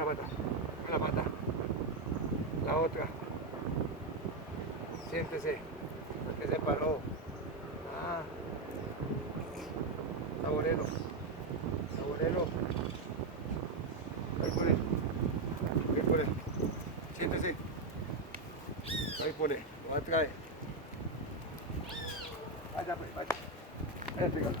Una pata. Una pata. La otra. Siéntese. Que se paró. Ah. Saborelo. Saborelo. Ahí por él. Ahí por él. Siéntese. Ahí por él. Lo atrae. Vaya pues, vaya. Vaya, pégalo.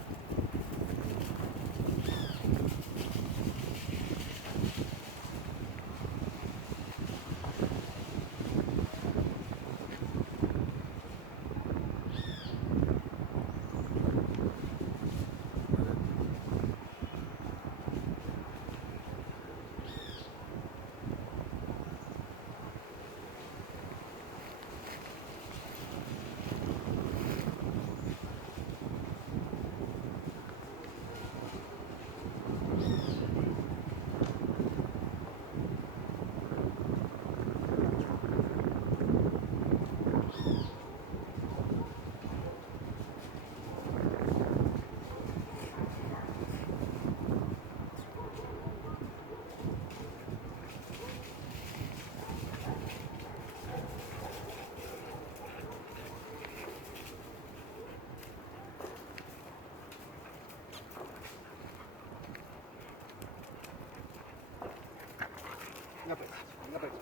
Venga pues, venga pues.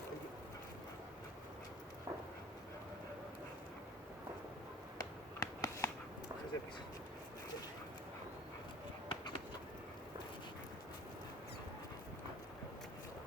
Se piso.